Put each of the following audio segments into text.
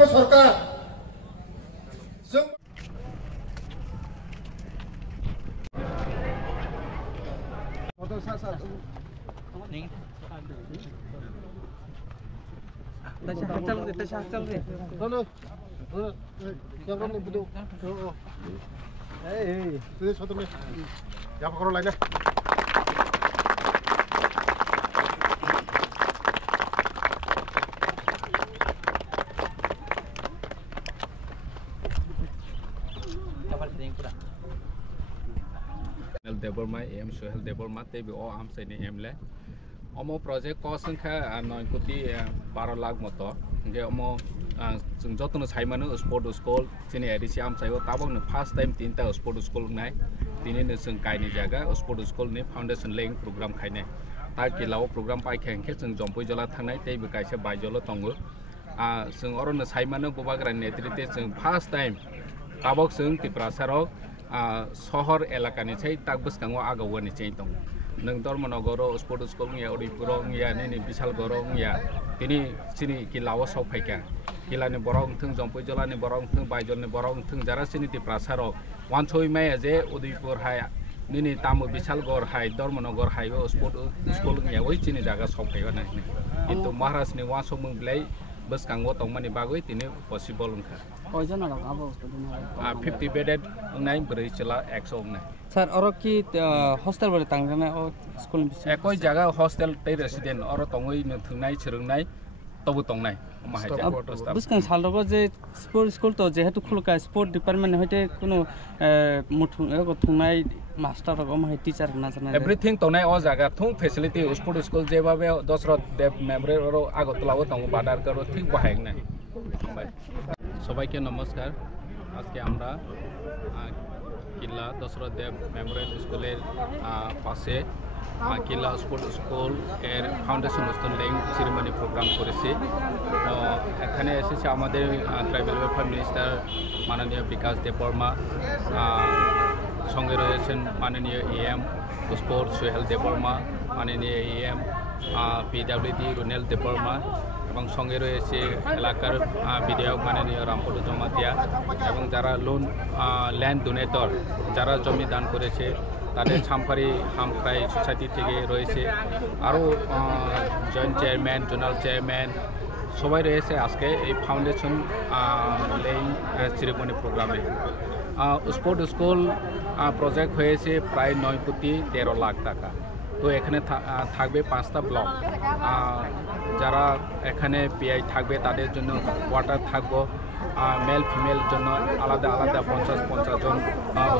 थाङो सरकार जों Deborma em Sohel Deborma tebi o am seni emle omo project cost kha 9 koti 12 lakh moto ge omo जों जतन साइमानो sport school जोंनि ADC आम साइव ताबोनो फार्स्ट टाइम 3टा स्पोर्ट स्कुल नाय दिनैनो जों गायनि जागा स्पोर्ट स्कुलनि फाउंडेशन लेइं प्रोग्राम खायने ता किलाव प्रोग्राम पाइखेंखे जों जम्पै जला थांनाय तेबो कायसे बायजल तंगो जों अरनो साइमानो बबाग्रा नेतृत्वे जों फार्स्ट टाइम ताबक जों तिप्रासाराव शहर एलाकानि चाहिँ ताकबसकाङो आगावनि चाहिँ दं नों धर्मनगर स्पोर्ट स्कुल या उदयपुर या नि विशाल गर या तिनि सिनि किलाव सफायका किलानि बरं थों जम्पै जलानि बरं थों बायजलनि बरं थों जारा सिनि तिप्रासाराव वानसय माय जे उदयपुर हाय नि तामु विशाल गर हाय धर्मनगर हाय स्पोर्ट स्कुल या वइ सिनि जागा सफायबा नै किन्तु महाराजनि वासो मुंब्लाय बसकाङो तंमानि बागै तिनि पसिबल ओंखा 50 bedded nai beri cela exo nai sir oro ki hostel bari tangjana o school ekoi jaga hostel tei resident oro tongoi no thungnai chirungnai tobu tongnai mahaja buskan salrogo je sport school to jehetu khulka sport department hoite kono muthung ego thungnai master rogo mahai teacher na jana everything tongnai o jaga thung facility sport school je babe Dasarath Dev Memorial oro agotlawo tong badar garo thik bahai nai সবাইকে নমস্কার আজকে আমরা কিল্লা দশরথ দেব Memorial স্কুলের পাশে কিল্লা sport school এর foundation laying ceremony programme করেছি এখানে এসেছে আমাদের ট্রাইবাল ওয়েলফেয়ার মিনিস্টার মাননীয় বিকাশ দেববর্মা সঙ্গে রয়েছেন মাননীয় এএম স্পোর্ট সোহেল দেববর্মা মাননীয় এএম পিডব্লিউডি রুনেল দেববর্মা এবং সঙ্গে রয়েছে এলাকার বিধায়ক মাননীয় রামপদ জমাতিয়া এবং যারা লোন ল্যান্ড ডোনেটর যারা জমি দান করেছে তাদের ছামফারি হামক্রাই সোসাইটি থেকে রয়েছে আরও জয়েন্ট চেয়ারম্যান জোনাল চেয়ারম্যান সবাই রয়েছে আজকে এই ফাউন্ডেশন লেইং সেরিমনি প্রোগ্রামে স্পোর্ট স্কুল প্রজেক্ট হয়েছে প্রায় 9 কোটি 13 লাখ টাকা তো এখানে থাকবে 5টা ব্লক যারা এখানে পিআই থাকবে তাদের জন্য কোয়ার্টার থাকবে মেল ফিমেল জন্য আলাদা আলাদা 50 জন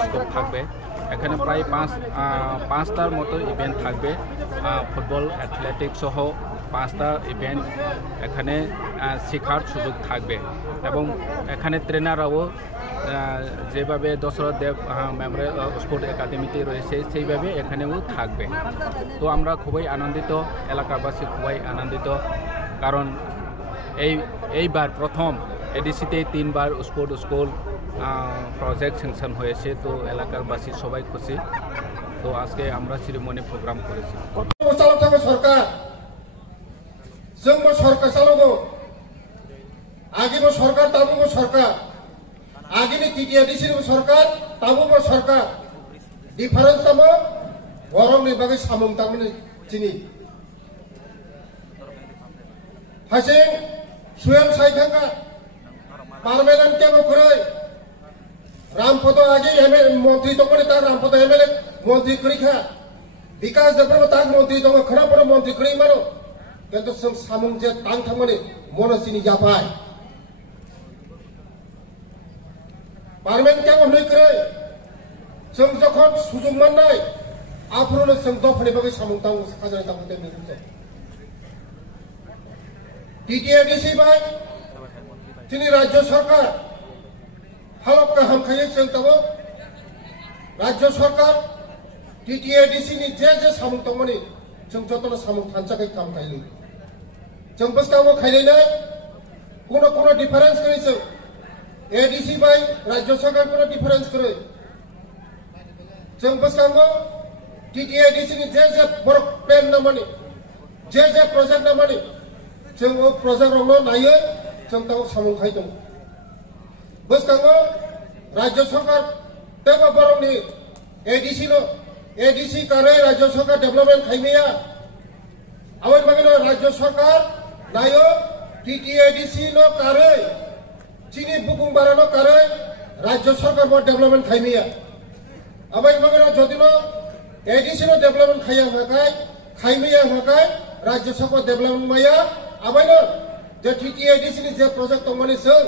স্কুল থাকবে এখানে প্রায় 5টার মতো ইভেন্ট থাকবে ফুটবল অ্যাথলেটিক্স সহ 5টা ইভেন্ট এখানে শেখার সুযোগ থাকবে এবং এখানে ট্রেনাররাও যেভাবে দশরথ দেব মেমোরিয়াল স্পোর্ট একাডেমিতে রয়েছে সেইভাবে এখানেও থাকবে তো আমরা খুবই আনন্দিত এলাকাবাসী খুবই আনন্দিত কারণ এইবার প্রথম এডিসিতে 3বার স্পোর্ট স্কুল প্রজেক্ট স্যাংশন হয়েছে তো এলাকাবাসী সবাই খুশি তো আজকে আমরা সেরিমনি প্রোগ্রাম করেছি সরকার जोंबो सरकार चालावगौ आगेबो सरकार दाबोबो सरकार आगेनि टिटिआरडिसिनिबो सरकार दाबोबो सरकार डिफारेन्स दङ गरमनि बागै सामुं तामनि दिनै हासिं स्वयं साइथांगा पार्मानेंट केबो खरै रामपद आगे एमएलए मन्त्री दङनि ता रामपद एमएलए मन्त्री खरैखा विकास देबो ता मन्त्री दङ खरापर मन्त्री खरै मारो কিন্তু সামুং যে টাং থামনে মনসিনি জাপায় পার্লামেন্ট কেমন হই করে जों যখন সুযোগ মাননাই আফরনে जों দফনে বাগে সামুং টাং সাজায় টাং তে মিলছে টিটিআরডিসি বাই তিনি রাজ্য সরকার হালকা হামখায়ে जों তব রাজ্য সরকার টিটিআরডিসি নি যে সামুং টাংমনি जों যতন সামুং থানচাকে কাম খাইলি जों बसकाङो खायनाय कोनो डिफारेंस करिसो एडीसी बाय राज्य सरकार कोनो डिफारेंस करे जों बसकाङो टीटीआरडीसी नि जे वर्क प्लान न माने जे प्रोजेक्ट न माने जों ओ प्रोजेक्ट रंनो नायो जों ताव सामुंखाय दं बसकांगो राज्य सरकार तेबा बरंनि एडीसी कारे राज्य सरकार डेवलपमेंट खायमेया आबाय बागेनो राज्य सरकार नायो टीटीएडीसी नो कारे चीनी बुकुं बारानो कारे राज्य सरकार बो डेवलपमेंट खायमेया आबाय बागेनो जदिनो एडीसी नो डेवलपमेंट खायमेया हकाय राज्य सरकार डेवलपमेंट माया आबायनो जे टीटीएडीसी नि जे प्रोजेक्ट दंमोन जों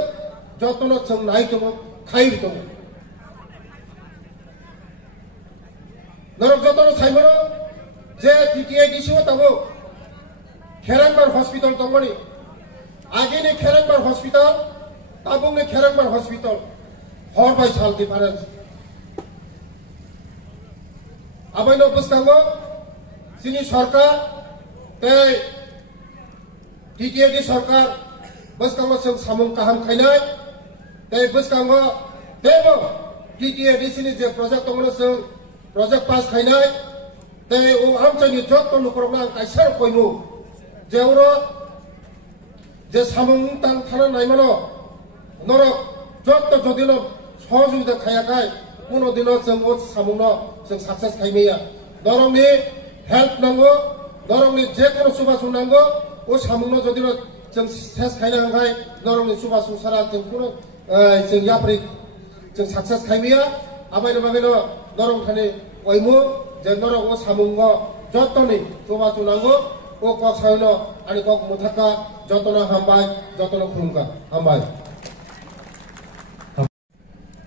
जतनो जों नाय दङ खाय दङ नरक जतनो सायमनो जे टीटीएडीसी ओ ताबो खेरांबार हॉस्पिटल दंमोन आगेनि खेरांबार हॉस्पिटल ताबुंनि खेरांबार हॉस्पिटल हर बाय साल डिफारेंस आबायनो बसकांगो जोंनि सरकार ते टीटीएडी सरकार बसकांगो जों सामुं काहाम खायनाय ते बसकांगो तेबो टीटीएडीसी नि जे प्रोजेक्ट दंमोन जों प्रोजेक्ट पास खायनाय ते ओ आमचानि जत्त नखरावनो आं कायसार कयमु जेवरो जे सामुं तां थाना नायमानो नरक जत्त जदिनो सहजुगिता खायाखाय कोनो दिनो जों ओ सामुंनो जों सक्सेस खायमेया दरंनि हेल्प नांगौ दरंनि जेखुनु सुबा सुनांगौ ओ सामुंनो जदिनो जों सेस खायना हांखाय दरंनि सुबा सुसारा जों कोनो जों याप्रि जों सक्सेस खायमेया आबायनो बागैनो दरं थानि अयमु जे नरक ओ सामुंगो जत्तनि सुबा सुनांगौ ओ कक सायनो आनि कक मुथाका जतनो हामबाय जतनो खुलुमगा हामबाय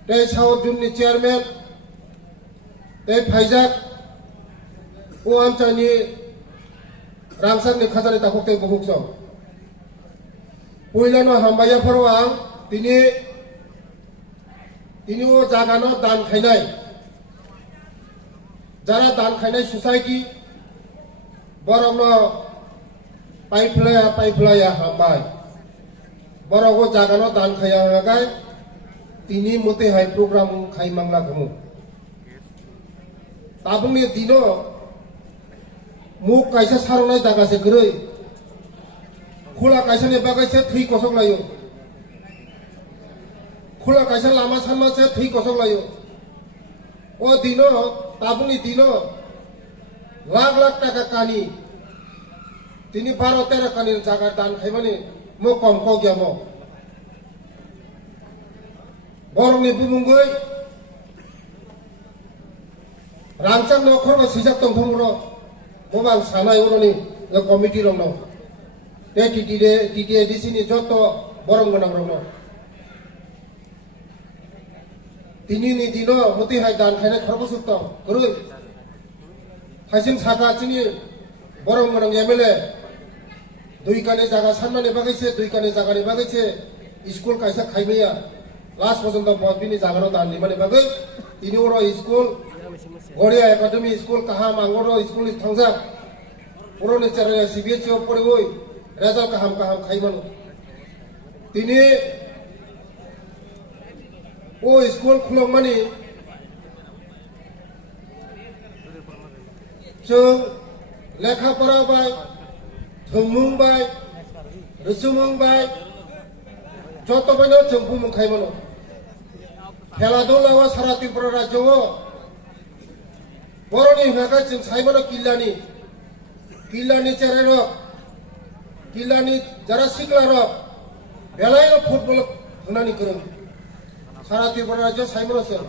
ते साउथ जोंनि चेयारमेन ते फाइजाक ओ आमचानि रांसांनि खाजानि ताखुक ते बुहुकसं पयलानो हामबायाफोराव आं दिनै ओ जागानो दान खायनाय जारा दान खायनाय ससाइटि बरंनो पाइपलाया हामबाय बरंगो जागानो दान खाया हागाय तिनी मते हाय प्रोग्राम खायमांला गमु ताबुंनि दिनो मुख कायसा सारनाय जागासे गरै खुला कायसानि बागायसे थै कसक लायो खुला कायसा लामा सानमासे थै कसक लायो ओ दिनो ताबुंनि दिनो लाख लाख टाका कानि तिनी 12-13 कानि जागा दान खायमानि मो कम को ग्यामो बरंनि बुमुंगै रांचां नखरबा सिजाक तंथंरो गोबां सानाय उरनि कमिटि रंनो ते टीटीएडीसी नि जत्त बरं गोनां रंनो दिनैनि दिनो मते हाय दान खायनाय खरबो सुक्तं गरै हायसिं सागा चिनि बरं गोनां एमएलए दुइ काने जागा सानमाने बागैसे दुइ काने जागानि बागैसे स्कुल कायसा खायमेया लास्ट पर्यंत बदबिनि जागानो दान निमाने बागै तिनि ओरो स्कुल गड़िया एकाडेमी स्कुल काहाम आंगरो स्कुल थांजा पुरनि चेरे सीबीएसई ओ पड़िवै रेजाल्ट काहाम खायमानो तिनि ओ स्कुल खुलंमानि जों लेखा फराबाय थोंमुंबाय रसुमुंबाय जतबायनो जों बुमुं खायमानो खेला दुलावा सारा त्रिपुरा राज्योआव बर'नि हागा जों सायमानो किल्लानि चेरेरो किल्लानि जारा सिक्लारो बेलायनो फुटबल होनानि गोरों सारा त्रिपुरा राज्यो सायमानो जों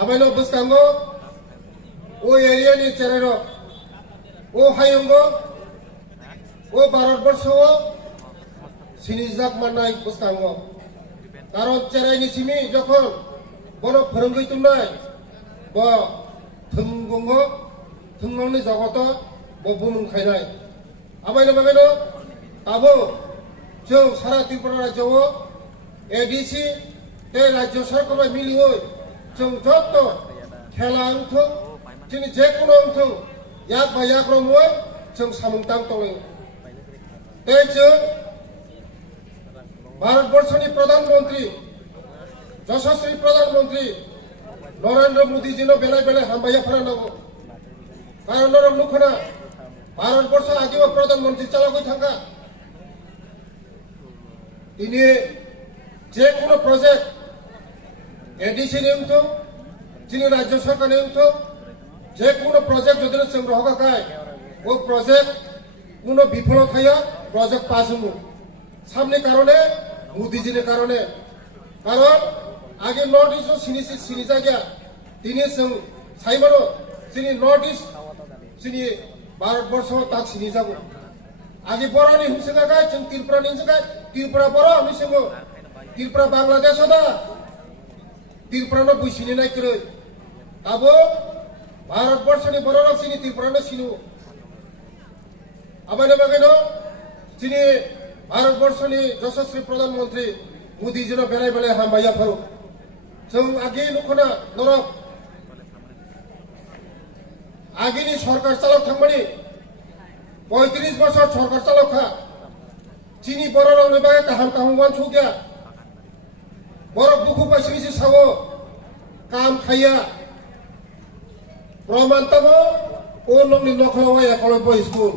आबायनो बसकांगो ओ एरियानि चेरेरो ओ हायंगो ओ भारतबर्षआव सिनिजाक माननाय बसकांगो कारण चेराइनि सिमी जखन बनो फोरोंगै तुमनाय ब थंगंगो थंगंनि जगत ब बुमुं खायनाय आबायनो बागैनो ताबो जों सारा त्रिपुरा राज्योआव एडीसी ते राज्य सरकार मिलियै जों जत्त खेला अंथों जोंनि जेकुनु अंथों याक बा याक रंगै जों सामुंतां तलायो ते जों भारतवर्षनि प्रधानमंत्री यशस्वी प्रधानमंत्री नरेंद्र मोदी जी नो बेलाय बेलाय हामबाया फरानांगौ कारण नरम नुखना भारतवर्ष आगे प्रधानमंत्री चलागै थांगा তিনি যে কোনো প্রজেক্ট এডিসি নিয়মিত যিনি রাজ্য সরকার নিয়মিত যে কোনো প্রজেক্ট যদি जों রহকায় ও প্রজেক্ট কোনো বিফল থাইয়া প্রজেক্ট পাস হমু সামনে কারণে মোদিজির কারণে কারণ আগে নর্থ ইস্ট সিনি জায়গা তিনি जों সাইমানো যিনি নর্থ ইস্ট যিনি ভারতবর্ষ তাক সিনি যাব আগে বড়নি হিংসা গায় जों ত্রিপুরানি জায়গায় ত্রিপুরা বড় আমি সঙ্গ ত্রিপুরা বাংলাদেশ দা ত্রিপুরানো বুঝিনি নাই করে আবো ভারতবর্ষনি বড়রা সিনি ত্রিপুরানো সিনু আবাইনে বাগেনো যিনি ভারতবর্ষনি যশস্বী প্রধানমন্ত্রী মোদিজির বেলায় বেলায় হামবাইয়া ফারো जों আগে নখনা নরক আগেনি সরকার চালক থাকমানি 35 বছর সরকার চালকা যিনি বড় রংনি বাগে কাহাম কাহামবান ছুগিয়া বড় দুঃখ পাইছি সাবো কাম খাইয়া প্রমাণ তাবো ও নংনি নখলাওয়া একলব্য স্কুল